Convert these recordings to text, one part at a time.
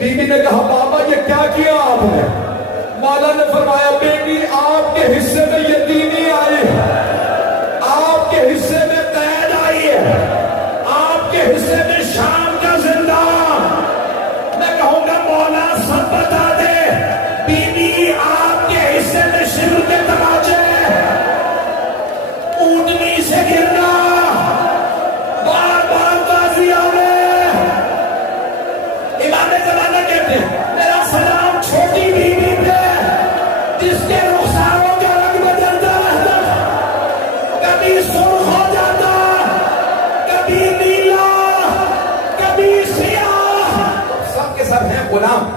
بیوی نے کہا بابا یہ کیا کیا آپ نے؟ مولا نے فرمایا بیٹی آپ کے حصے میں یتیمی آئی ہے، آپ کے حصے میں قید آئی ہے، آپ کے حصے میں شام کا زندہ۔ میں کہوں گا مولا سب بتا دے، بیوی آپ کے حصے میں شر کے تماچے، اونٹنی سے گرنا، بار بار قاضیوں نے امام زمانہ کہتے ہیں میرا سلام چھوٹی بیوی پہ جس کے رخساروں کا رنگ بدلتا رہتا، کبھی سرخ ہو جاتا، کبھی نیلا، کبھی سیاہ، سب کے سب ہیں غلام،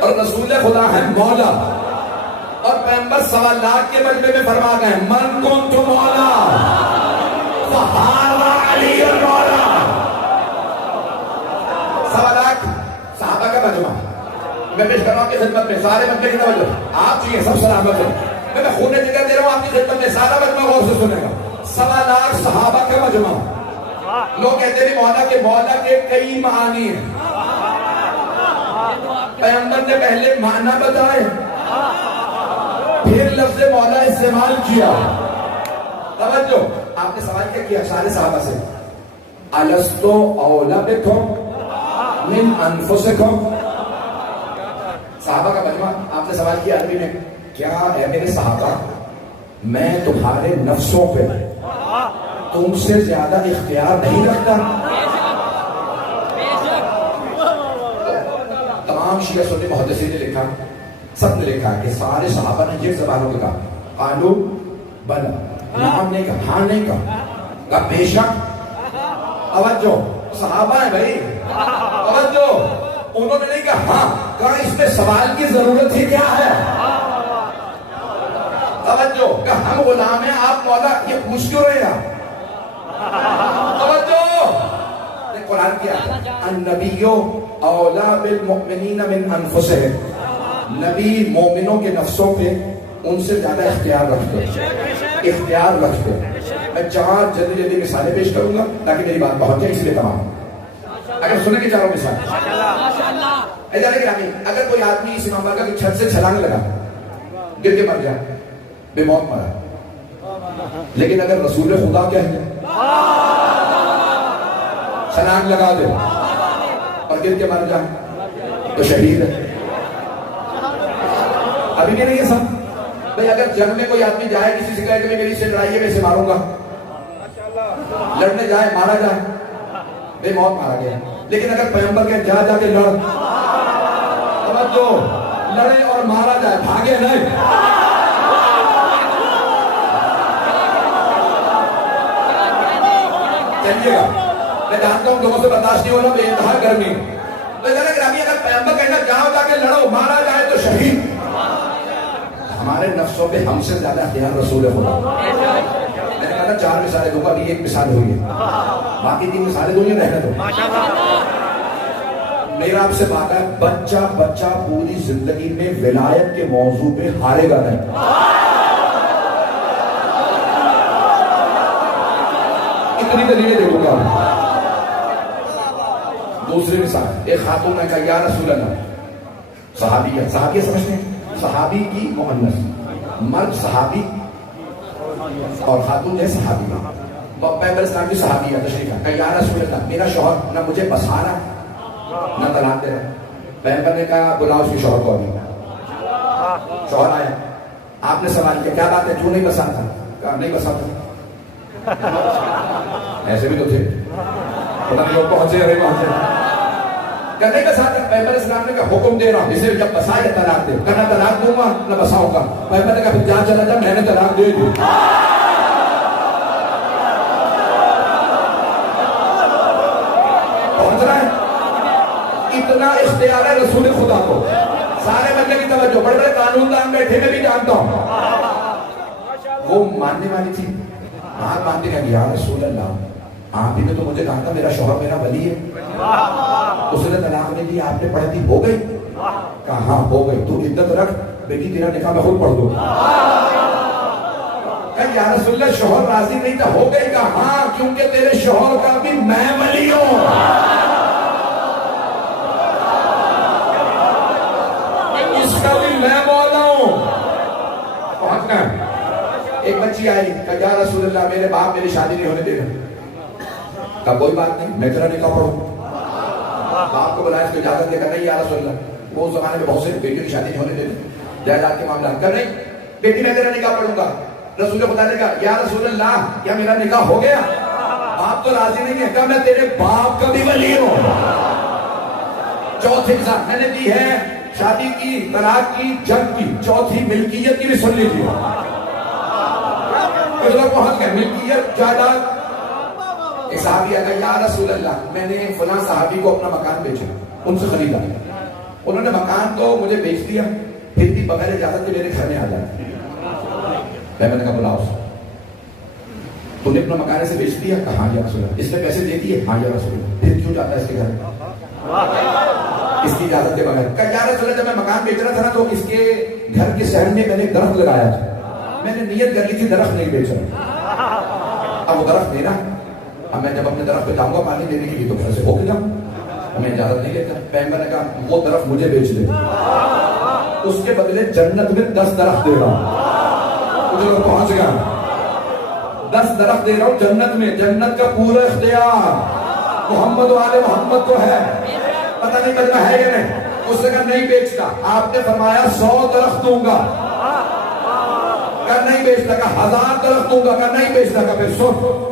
اور رسول خدا ہے مولا، اور پیغمبر سوالات کے مجمع میں فرما گئے من کنت مولا فہذا علی المولا۔ سوالات صحابہ کا مجمع میں پیش کر رہا ہوں آپ کی خدمت میں، سارے مجمع کی توجہ، آپ چاہیے سب سلامت ہو، میں خون جگر دے رہا ہوں آپ کی خدمت میں، سارا مجمع غور سے سنے گا۔ سوالات صحابہ کا مجمع، لوگ کہتے ہیں مولا کے کئی معانی ہیں، پیغمبر نے پہلے معنی بتائے پھر لفظ مولا استعمال کیا۔ توجہ، آپ نے سوال کیا کیا سارے صحابہ سے، الستو اولا بکم من انفسکم، صحابہ کا مجمع، آپ نے سوال کیا عربی میں، کیا اے میرے صحابہ میں تمہارے نفسوں پہ تم سے زیادہ اختیار نہیں رکھتا؟ تمام شیعہ سنی محدثین نے لکھا، سب نے لکھا کہ سارے صحابہ نے یہ زبانوں کے کہا قالو بلا، نعم نے کہا، ہاں نے کہا بے شک۔ توجہ، صحابہ ہیں بھائی، توجہ، انہوں نے نہیں کہا ہاں، کہا اس میں سوال کی ضرورت ہی کیا ہے؟ توجہ، کہا ہم غلام ہیں آپ مولا، یہ پوچھ کیوں رہے ہیں؟ توجہ، قرآن کیا النبی اولا بالمؤمنین من انفسہم، نبی مومنوں کے نفسوں پہ ان سے زیادہ اختیار رکھتے۔ میں 4 جلدی مثالیں پیش کروں گا تاکہ میری بات پہنچ جائے، اس لیے تمام اگر سنیں کہ چاروں مثال، اگر کوئی آدمی اس امام بارگاہ کی چھت سے چھلانگ لگا گر کے مر جائے، بے موت مرا، لیکن اگر رسول خدا کہہ دے چھلانگ لگا دے اور گر کے مر جائے تو شہید ہے۔ ابھی بھی نہیں ہے سب بھائی، اگر جنگ میں کوئی آدمی جائے کسی سے کہے کہ میری سے لڑائی ہے میں اسے ماروں گا، لڑنے جائے مارا جائے، بے موت مارا گیا، لیکن اگر پیغمبر کے جا کے لڑ، توجہ، لڑے اور مارا جائے، بھاگے نہیں۔ چلیے گا، میں جانتا ہوں لوگوں سے برداشت نہیں ہونا، بے انتہا گرمی، تو اگر پیغمبر کہنا جاؤ جا کے لڑو مارا جائے تو شہید۔ ہمارے نفسوں پہ ہم سے زیادہ اختیار رسول خدا۔ میں نے کہا 4 مثالیں دوں گا، ابھی 1 مثال ہوئی ہے، باقی 3 مثالیں دوں گی، رہنے دو۔ میرا آپ سے بات ہے، بچہ پوری زندگی میں ولایت کے موضوع پہ ہارے گا نہیں۔ اتنی دلیلیں دے دوں گا۔ دوسری مثال، ایک خاتون نے کہا یا رسول اللہ، صحابیہ سمجھتے ہیں، صحابی کی مؤنث، مرد صحابی اور خاتون ہے صحابی، پیغمبر اسلام کی صحابی ہے، تشریف ہے، کہ یا رسول اللہ میرا شوہر نہ مجھے بسا رہا نہ طلاق دے رہا۔ پیغمبر نے کہا بلاؤ اس کی شوہر کو ابھی۔ شوہر آیا، آپ نے سوال کیا کیا بات ہے، کیوں نہیں بساتا؟ کہا نہیں بساتا۔ ایسے بھی تو تھے، پتہ نہیں لوگ پہنچے یا نہیں پہنچے، کرنے کا ساتھ پیغمبر اسلام نے کہا حکم دے رہا ہوں اسے جب بسا یا طلاق دے، کہنا طلاق دوں گا نہ بساؤں گا۔ پیغمبر نے کہا پھر جان چلا جا، میں نے طلاق دے دی۔ پہنچ رہا ہے، اتنا اختیار ہے رسول خدا کو۔ سارے بندے کی توجہ، بڑے بڑے قانون دان بیٹھے میں بھی جانتا ہوں، وہ ماننے والی تھی، آپ مانتے ہیں یا رسول اللہ آپ ہی نے تو مجھے کہا تھا میرا شوہر میرا ولی ہے، اس نے طلاق نہیں دی، آپ نے پڑھ دی، ہو گئی؟ کہا ہاں ہو گئی، تو عدت رکھ بیٹی، تیرا نکاح میں خود پڑھ دو۔ کہا یا رسول اللہ شوہر راضی نہیں تھا، ہو گئی؟ کہا ہاں کیونکہ تیرے شوہر کا بھی میں ولی ہوں۔ ہے؟ ایک بچی آئی کہا یا رسول اللہ میرے باپ میری شادی نہیں ہونے دے رہا. کہا کوئی بات نہیں میں تیرا نکاح پڑھوں. باپ کو بلایا اس کو اجازت دے کر نہیں یا رسول اللہ وہ زمانے میں بہت سے بیٹیوں کی شادی نہیں ہونے دیتے جائیداد کے معاملہ کر نہیں بیٹی میں تیرا نکاح پڑھوں گا. رسول خدا نے کہا یا رسول اللہ کیا میرا نکاح ہو گیا؟ باپ تو راضی نہیں ہے. کہا میں تیرے باپ کا بھی ولی ہوں. چوتھی مثال میں نے دی ہے شادی کی طلاق کی جنگ کی. چوتھی ملکیت کی بھی سن لیجیے. کچھ لوگ پہنچ گئے ملکیت جائیداد. ایک صحابی آگا یا رسول اللہ میں نے فلاں صحابی کو اپنا مکان بیچا ان سے خریدا. انہوں نے مکان تو مجھے بیچ دیا پھر بھی بغیر اجازت کے میرے گھر میں آ جائے. میں نے کہا بلاؤ تو نے اپنا مکان سے بیچ دیا؟ کہا ہاں یا رسول اللہ. اس نے پیسے دے دیے؟ ہاں یا رسول اللہ. پھر کیوں جاتا ہے اس کے گھر میں اس کی اجازت کے بغیر؟ کہا یا رسول اللہ جب میں مکان بیچ رہا تھا نا تو اس کے گھر کے صحن میں میں نے ایک درخت لگایا تھا. میں نے نیت کر لی تھی درخت نہیں بیچ رہا. اب وہ درخت دینا اب میں جب اپنے درخت پہ جاؤں گا پانی دینے کے لیے تو گھر سے ہو کے جاؤں. میں اجازت نہیں لیتا. پیغمبر نے کہا وہ درخت مجھے بیچ دے اس کے بدلے جنت میں 10 درخت دے رہا ہوں. پہنچ گیا 10 درخت دے رہا ہوں جنت میں. جنت کا پورا اختیار محمد والے محمد کو ہے. پتہ نہیں بدلا ہے یا نہیں. اس سے کہا نہیں بیچتا. آپ نے فرمایا 100 درخت دوں گا. کہا نہیں بیچتا. کہا 1000 درخت دوں گا. کہا نہیں بیچتا. کہا پھر سن.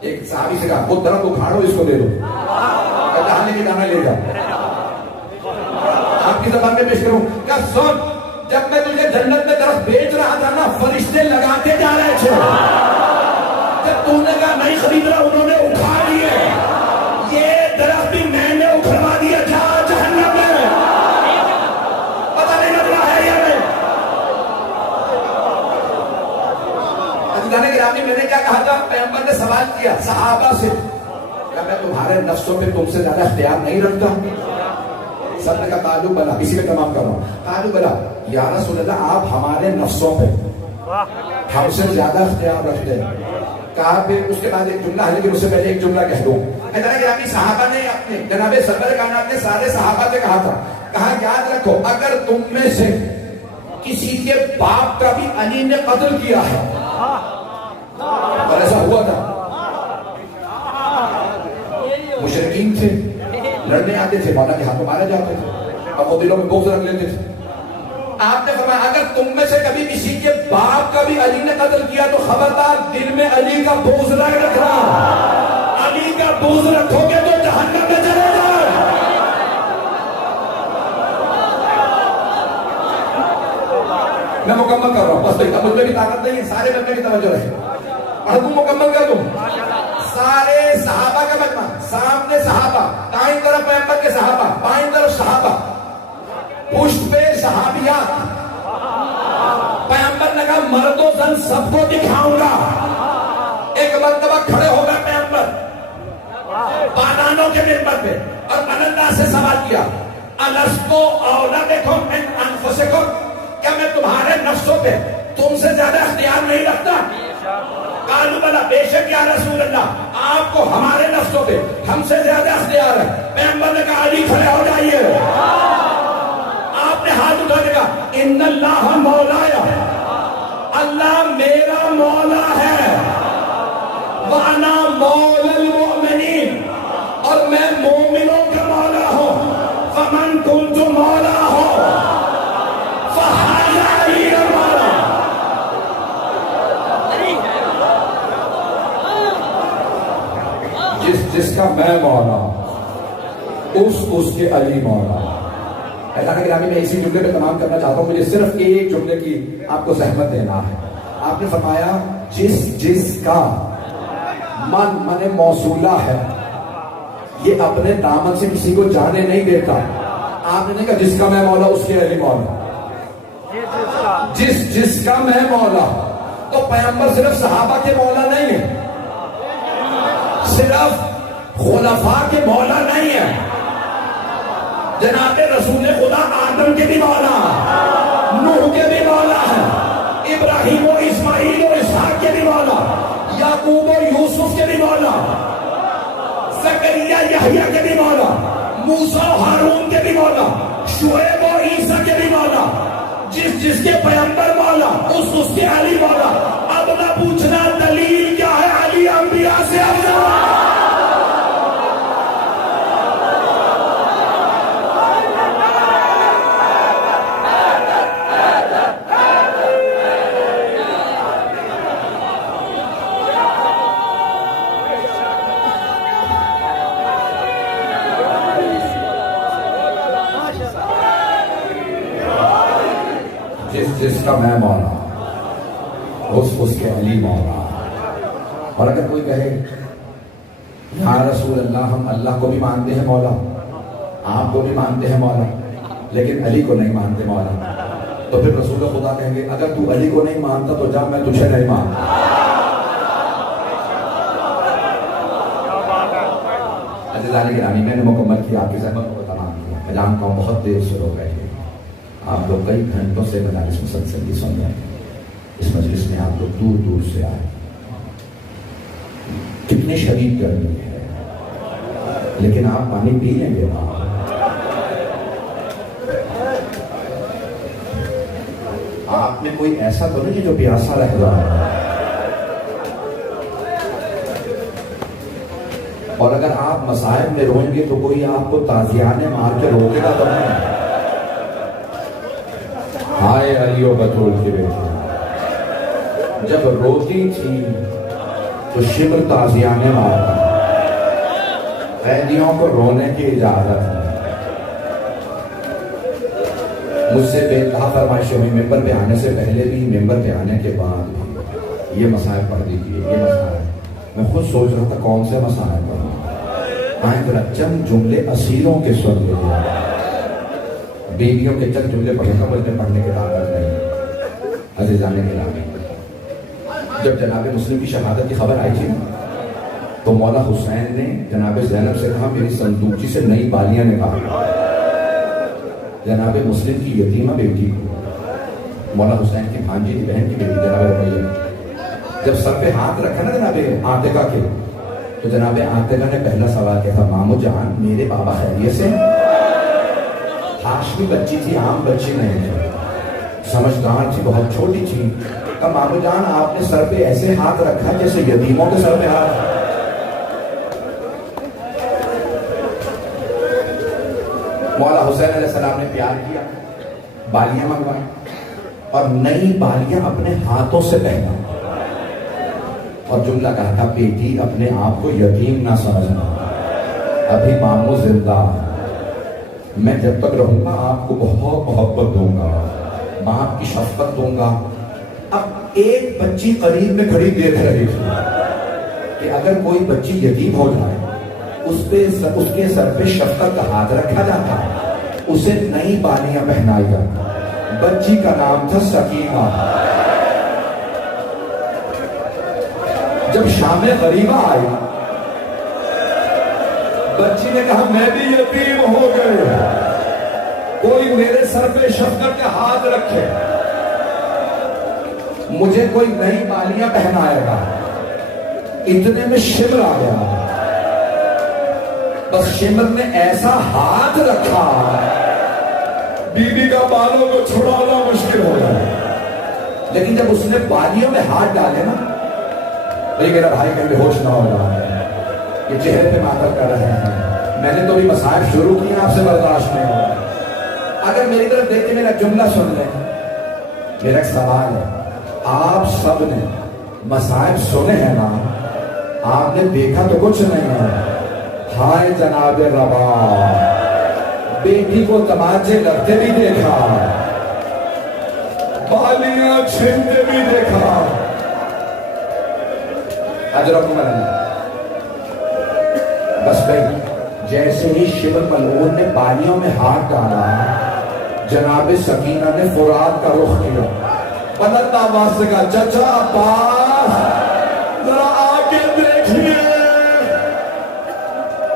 ایک صحابی سے کہا وہ درخت اکھاڑو اس کو دے دو. کہا جہاں لے کے جانا لے جا. آپ کی زبان میں پیش کروں. کہا سن جب میں تجھے جنت میں درخت بیچ رہا تھا نا فرشتے لگاتے جا رہے تھے. جب تو نے کہا نہیں خرید رہا انہوں نے اٹھا لیے. یہ درخت بھی میں نے اکھڑوا دیا. جا جہنم میں. پتہ نہیں لگ رہا ہے یا نہیں. عزیزان گرامی میں نے کیا کہا تھا؟ پیغمبر نے سوال کیا صحابہ سے کیا میں تمہارے نفسوں پہ تم سے زیادہ اختیار نہیں رکھتا؟ سب نے کہا قالوا بلا. اسی میں تمام کر رہا ہوں. قالوا بلا یا رسول اللہ آپ ہمارے نفسوں پہ ہم سے زیادہ اختیار رکھتے ہیں. کہا پھر اس کے بعد ایک جملہ ہے لیکن اس سے پہلے ایک جملہ کہہ دوں. صحابہ نے اپنے جناب سرور کائنات نے سارے صحابہ سے کہا تھا کہا یاد رکھو اگر تم میں سے کسی کے باپ کا بھی علی نے قتل کیا ہے اور ایسا ہوا تھا. مشرکین تھے لڑنے آتے تھے مولا کے ہاتھوں مارے جاتے تھے اور وہ دلوں میں بغض رکھ لیتے تھے. آپ نے فرمایا اگر تم میں سے کبھی کسی کے باپ کا بھی علی نے قتل کیا تو خبردار دل میں علی کا بغض نہ رکھنا. علی کا بغض رکھو گے تو جہنم میں چلے جاؤ. میں مکمل کر رہا ہوں بس مجھ میں بھی طاقت نہیں ہے. سارے بندے کی توجہ رہے اور تم مکمل کر دوں. سارے صحابہ کا مجمع سامنے صحابہ دائیں طرف پیغمبر کے صحابہ بائیں طرف صحابہ پشت پہ صحابیات. پیغمبر نے کہا مرد و زن سب کو دکھاؤں گا. ایک مرتبہ کھڑے ہو گئے پیغمبر بادانوں کے منبر پہ اور اللہ سے سوال کیا الستو اولا بکم من انفسکم کیا میں تمہارے نفسوں پہ تم سے زیادہ اختیار نہیں رکھتا؟ قالوا بلا بے شک یا رسول اللہ آپ کو ہمارے نفسوں پہ ہم سے زیادہ اختیار ہے. پیغمبر نے کہا علی کھڑے ہو جائیے. آپ نے ہاتھ اٹھا کے کہا ان اللہ مولایا اللہ میرا مولا ہے وانا مولا المؤمنین اور میں مومنوں کا مولا ہوں. فمن کنت مولا ہوں فہذا علی مولا. جس کا میں مولا اس کے علی مولا. اللہ کے گرامی میں اسی جملے پہ تمام کرنا چاہتا ہوں. مجھے صرف ایک جملے کی آپ کو زحمت دینا ہے. آپ نے فرمایا جس کا من موصولہ ہے یہ اپنے دامن سے کسی کو جانے نہیں دیتا. آپ نے نہیں کہا جس کا میں مولا اس کے علی مولا. جس کا میں مولا تو پیغمبر صرف صحابہ کے مولا نہیں ہے صرف خلفاء کے مولا نہیں ہے. جناب رسول خدا آدم کے بھی مولا نوح کے بھی مولا ہے ابراہیم و اسماعیل و اسحاق کے بھی مولا یعقوب و یوسف کے بھی مولا زکریا یحییٰ کے بھی مولا موسیٰ و ہارون کے بھی مولا شعیب و عیسیٰ کے بھی مولا جس کے پیغمبر مولا اس کے علی مولا. اب نہ پوچھنا دلیل کیا ہے، علی انبیاء سے افضل. جس کا میں مولا اس کے علی مولا. اور اگر کوئی کہے یا رسول اللہ ہم اللہ کو بھی مانتے ہیں مولا، آپ کو بھی مانتے ہیں مولا، لیکن علی کو نہیں مانتے مولا، تو پھر رسول خدا کہیں گے اگر تو علی کو نہیں مانتا تو جا، میں تجھے نہیں مانتا. عزیزان گرامی، میں نے مکمل کیا، آپ کی زحمت کو تمام کیا. میں جانتا ہوں بہت دیر سے ہو گئے ہیں، آپ لوگ کئی گھنٹوں سے مجالس مسلسل سن رہے ہیں. اس مجلس میں آپ لوگ دور دور سے آئے، کتنی شدید گرمی ہے، لیکن آپ پانی پی لیں گے وہاں. آپ میں کوئی ایسا تو نہیں جو پیاسا رہ رہا ہے. اور اگر آپ مصائب میں روئیں گے تو کوئی آپ کو تازیانے مار کے روکے گا تو نہیں. ہائے علی و بطول کی بیٹی، جب روتی تھی تو شبر تازیانے مارتا، قیدیوں کو رونے کی اجازت ہے. مجھ سے بے انتہا فرمائشیں ہوئی ممبر پہ آنے سے پہلے بھی، ممبر پہ آنے کے بعد بھی. یہ مسائل پڑھ دیجیے، یہ مسائل میں خود سوچ رہا تھا کون سے مسائل پڑھوں. آئیں ذرا چند جملے اسیروں کے سن لیجیے. بیویوں کے چند جملے پڑھوں گا، مجھے پڑھنے کی طاقت نہیں. عزیزان گرامی، جب جناب مسلم کی شہادت کی خبر آئی تھی نا، تو مولا حسین نے جناب زینب سے کہا میری صندوقچی سے نئی بالیاں نکال. جناب مسلم کی یتیمہ بیٹی کو، مولا حسین کی بھانجی کی بہن کی بیٹی جناب رقیہ، جب سر پہ ہاتھ رکھا نا جناب عاتقہ کے، تو جناب عاتقہ نے پہلا سوال کیا تھا، مامو جان میرے بابا خیریت سے؟ ہاشمی بچی تھی، عام بچی نہیں تھی، سمجھدار تھی، بہت چھوٹی تھی. کہا مامو جان آپ نے سر پہ ایسے ہاتھ رکھا جیسے یتیموں کے سر پہ ہاتھ. مولا حسین علیہ السلام نے پیار کیا، بالیاں منگوائی اور نئی بالیاں اپنے ہاتھوں سے پہنا، اور جملہ کہا تھا بیٹی اپنے آپ کو یتیم نہ سمجھنا، ابھی مامو زندہ، میں جب تک رہوں گا آپ کو بہت محبت دوں گا، باپ کی شفقت دوں گا. اب ایک بچی قریب میں کھڑی دیکھ رہی تھی کہ اگر کوئی بچی یتیم ہو جائے اس کے سر پہ شفقت کا ہاتھ رکھا جاتا، اسے نئی بالیاں پہنائی جاتا. بچی کا نام تھا سکینہ. جب شام غریبہ آئی، بچی نے کہا میں بھی یتیم ہو گئے، کوئی میرے سر پہ شفقت کے ہاتھ رکھے، مجھے کوئی نئی بالیاں پہنائے گا. اتنے میں شمر آ گیا. بس شمر نے ایسا ہاتھ رکھا، بی بی کا بالوں کو چھڑانا مشکل ہو گیا. لیکن جب اس نے بالیوں میں ہاتھ ڈالے نا، بھائی میرا بھائی کہیں بے ہوش نہ ہو رہا ہے، یہ چہرے پہ ماتم کر رہے ہیں، میں نے تو بھی مسائل شروع کیا، آپ سے برداشت نہیں ہو رہا. اگر میری طرف دیکھ کے میرا جملہ سن لیں. میرا ایک سوال ہے، آپ سب نے مسائل سنے ہیں نا، آپ نے دیکھا تو کچھ نہیں ہے. ہائے جناب ربا، بیٹی کو تماچے لگتے بھی دیکھا، بالیاں چھینتے بھی دیکھا. اجرکم اللہ. بس بھائی جیسے ہی شبر ملعون نے بالیوں میں ہاتھ ڈالا، جناب سکینہ نے فرات کا رخ کیا، بلند آواز سے کہا چچا عباس ذرا آگے دیکھیے.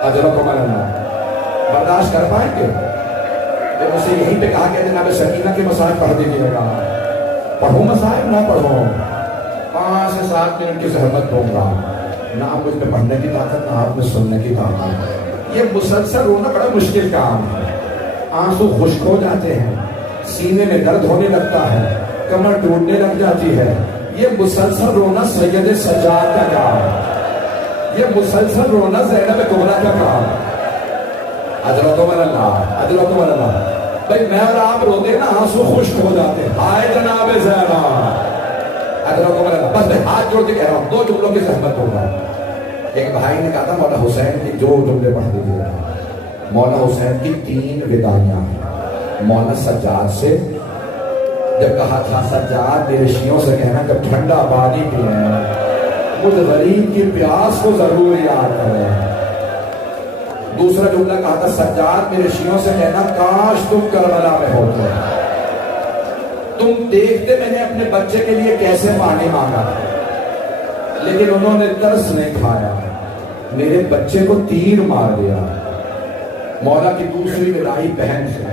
اجرکم اللہ. برداشت کر پائیں گے؟ تو اسے یہیں پہ کہا کہ جناب سکینہ کے مسائل پڑھ دیجیے گا. پڑھو مسائل نہ پڑھو، 5 سے 7 منٹ کی زحمت دوں گا. نہ آپ مجھ پہ پڑھنے کی طاقت، نہ آپ میں سننے کی طاقت. یہ مسلسل رونا بڑا مشکل کام ہے. آنسو خشک ہو جاتے ہیں، سینے میں درد ہونے لگتا ہے، کمر ٹوٹنے لگ جاتی ہے. یہ مسلسل رونا سید سجاد کا کام ہے، یہ مسلسل رونا زینب کبریٰ کا کام ہے. حضرت اللہ بھائی میں اور آپ روتے نا آنسو خشک ہو جاتے، ہائے جناب زینب. حضرت بس میں ہاتھ جوڑ کے کہہ رہا ہوں، 2 جملوں کی زحمت ہوگا. ایک بھائی نے کہا تھا مولا حسین کی 2 جملے پڑھ دیجیے. مولا حسین کی 3 وداعیاں ہیں. مولا سجاد سے جب کہا تھا سجاد میرے شیعوں سے کہنا جب ٹھنڈا پانی پئیں مجھ غریب کی پیاس کو ضرور یاد کریں. دوسرا جملہ کہا تھا سجاد میرے شیعوں سے کہنا کاش تم کربلا میں ہوتے، تم دیکھتے میں نے اپنے بچے کے لیے کیسے پانی مانگا، لیکن انہوں نے ترس نہیں کھایا، میرے بچے کو تیر مار دیا. مولا کی دوسری وداعی بہن سے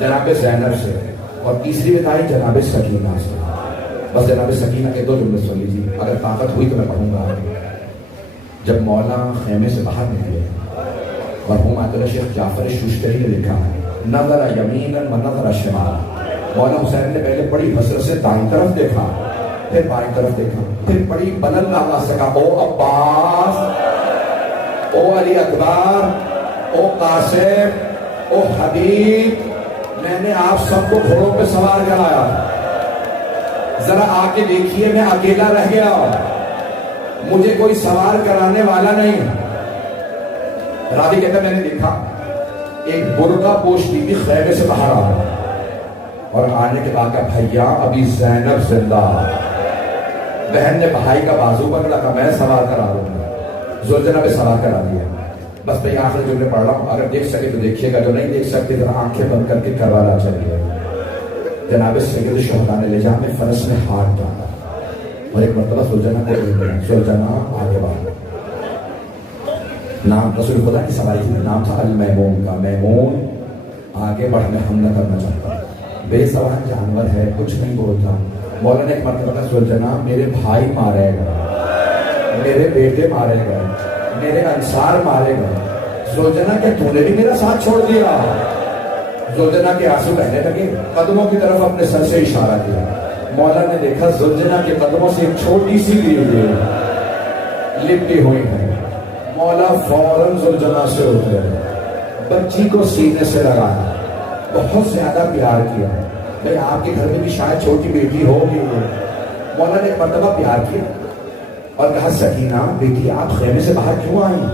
جناب زینب سے، اور تیسری وداعی جناب سکینہ سے. بس جناب سکینہ کے 2 جملے سن لیجیے، اگر طاقت ہوئی تو میں پڑھوں گا. جب مولا خیمے سے باہر نکلے، مرحوم آیت اللہ شیخ جعفر شوشتری نے لکھا ہے نظر یمیناً و نظر شمال. مولا حسین نے پہلے بڑی حسرت سے دائیں طرف دیکھا، پھر بائیں طرف دیکھا، پھر بڑی بلند آواز سے کہا او عباس، او علی اکبر، او قاسم، او حبیب، میں نے آپ سب کو گھوڑوں پہ سوار کرایا، ذرا آ کے دیکھیے میں اکیلا رہ گیا، مجھے کوئی سوار کرانے والا نہیں. راوی کہتا میں نے دیکھا ایک برقع پوش بی بی خیمے سے باہر آ رہا، اور آنے کے بعد کہا بھیا ابھی زینب زندہ. بہن نے بھائی کا بازو پکڑا، کہا میں سوار کرا دوں گا. زلجنہ پہ سوار کرا دیا. بس میں آخری جملے پڑھ رہا ہوں، اگر دیکھ سکے تو دیکھیے گا، جو نہیں دیکھ سکتے ذرا آنکھیں بند کر کے کربلا چلیے. جناب سید الشہداء نے لے جا میں فرس میں ہاتھ ڈالا اور ایک مرتبہ زلجنہ کو دے دیا. زلجنہ آگے بڑھ، نام رسول خدا کی سواری تھی، نام تھا المیمون کا. میمون آگے بڑھ میں حملہ کرنا چاہتا، بے سوار جانور ہے، کچھ نہیں بولتا. مولا نے ایک مرتبہ کہا زلجنہ میرے بھائی مارے گئے، میرے بیٹے مارے گئے، میرے انصار مارے گئے. زلجنہ کہ تو نے بھی میرا ساتھ چھوڑ دیا. زلجنہ کے آنسو بہنے لگے، قدموں کی طرف اپنے سر سے اشارہ کیا. مولا نے دیکھا زلجنہ کے قدموں سے ایک چھوٹی سی گری لپٹی ہوئی ہے. مولا فوراً زلجنہ سے اترے، بچی کو سینے سے لگایا، بہت زیادہ پیار کیا. بھئی آپ کے گھر میں بھی شاید چھوٹی بیٹی ہوگی. مولا نے ایک مرتبہ پیار کیا اور کہا سکینہ بیٹی آپ خیمے سے باہر کیوں آئیں؟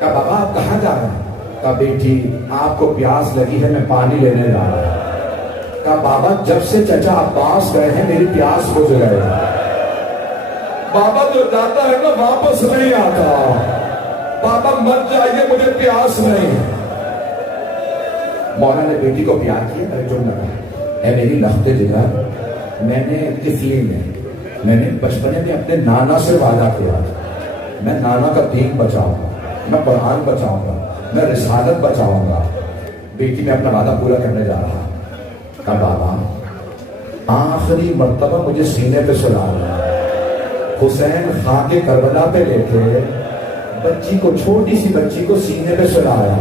کہا بابا آپ کہاں جا رہے ہیں؟ کہا بیٹی آپ کو پیاس لگی ہے میں پانی لینے جا رہا ہوں. کہا بابا جب سے چچا عباس گئے ہیں میری پیاس بجھ گئے. بابا جو جاتا ہے نا واپس نہیں آتا، بابا مت جائیے مجھے پیاس نہیں. مولا نے بیٹی کو پیار کیا. میں جو اے میری لخت جگر، میں نے طفلی میں نے بچپنے میں اپنے نانا سے وعدہ کیا میں نانا کا دین بچاؤں گا، میں قرآن بچاؤں گا، میں رسالت بچاؤں گا. بیٹی میں اپنا وعدہ پورا کرنے جا رہا. کہا بابا آخری مرتبہ مجھے سینے پہ سلا رہا. حسین خاک کربلا پہ لے کے بچی کو، چھوٹی سی بچی کو سینے پہ سلایا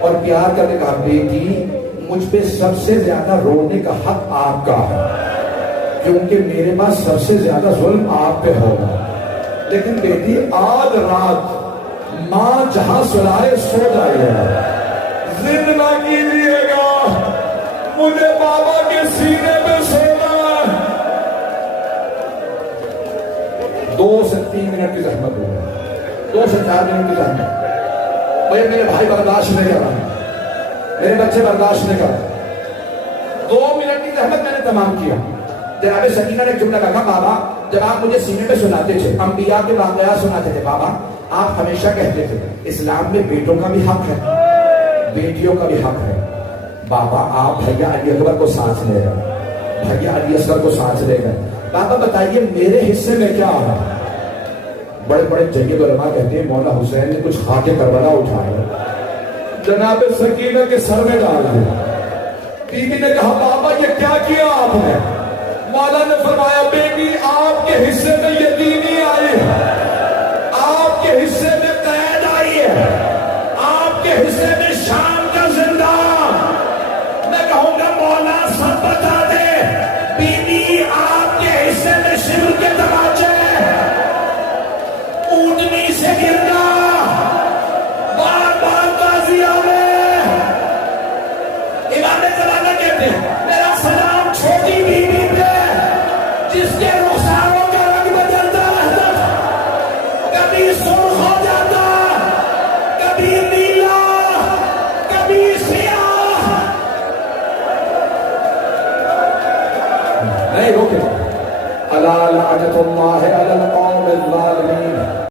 اور پیار کرنے کہا بیٹی مجھ پہ سب سے زیادہ رونے کا حق آپ کا ہے، کیونکہ میرے پاس سب سے زیادہ ظلم آپ پہ ہوگا، لیکن بیٹی آج رات ماں جہاں سلائے سو جائیے گا، ضد نہ کیجیے گا، مجھے بابا کے سینے پہ سونا ہے. 2 سے 3 منٹ کی زحمت ہوگا، 2 سے 4 منٹ کی زحمت. بھائی میرے بھائی برداشت نہیں کر رہا، میرے بچے برداشت نہیں کر رہے. 2 منٹ کی زحمت میں نے تمام کیا. جناب سکینہ نے جملہ کہا بابا جب آپ مجھے سینے پہ سناتے تھے، انبیاء کے واقعات سناتے تھے، بابا آپ ہمیشہ کہتے تھے اسلام میں بیٹوں کا بھی حق ہے، بیٹیوں کا بھی حق ہے. بابا آپ بھیا علی اکبر کو سانس لے گئے، بھیا علی اصغر کو سانس لے گئے. بابا بتائیے میرے حصے میں کیا آ رہا؟ بڑے بڑے جید علماء کہتے ہیں مولا حسین نے کچھ خاک کربلا اٹھائے جناب سکینہ کے سر میں ڈال دیا. بی بی نے کہا بابا یہ کیا کیا آپ نے؟ مولا نے فرمایا بیٹی آپ کے حصے میں یتیمی آئی، آپ کے حصے